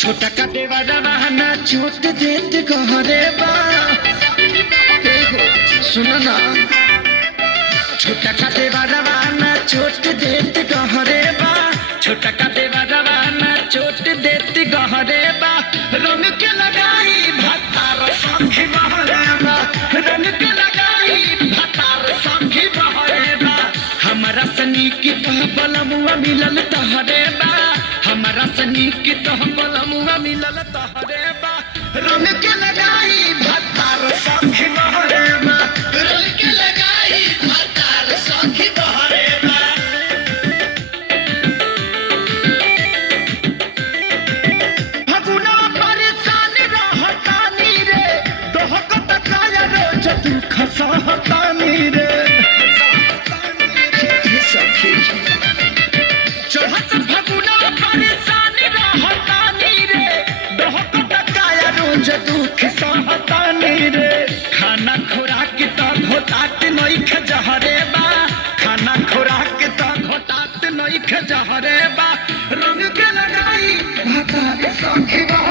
छोटा काटे वाला बहाना चोट देते कहरे बा सुनो ना छोटा काटे वाला बहाना चोट देते कहरे बा छोटा काटे वाला बहाना चोट देते कहरे बा रंग के लगाई भतार संगी बहरे बा रंग के लगाई भतार संगी बहरे बा हमारा सनी की तह बलमुआ मिलल तहरे बा हमारा सनी की तह बलमुआ मिलल तहरे बा रंग के लगाई भतार संगी बहरे बा रंग के लगाई भतार संगी बहरे बा फगुना परेशान रहतानी रे दोहकत काया रोज तू खसहतानी रे चढ़त फगुना परेशान रहतानी रे दोहकत काया रोज दुख सहतानी रे खाना खुराक तो घोटात नइख जहरे बा खाना खुराक तो घोटात नइख जहरे बा रंग के लगाई भतार संगी बा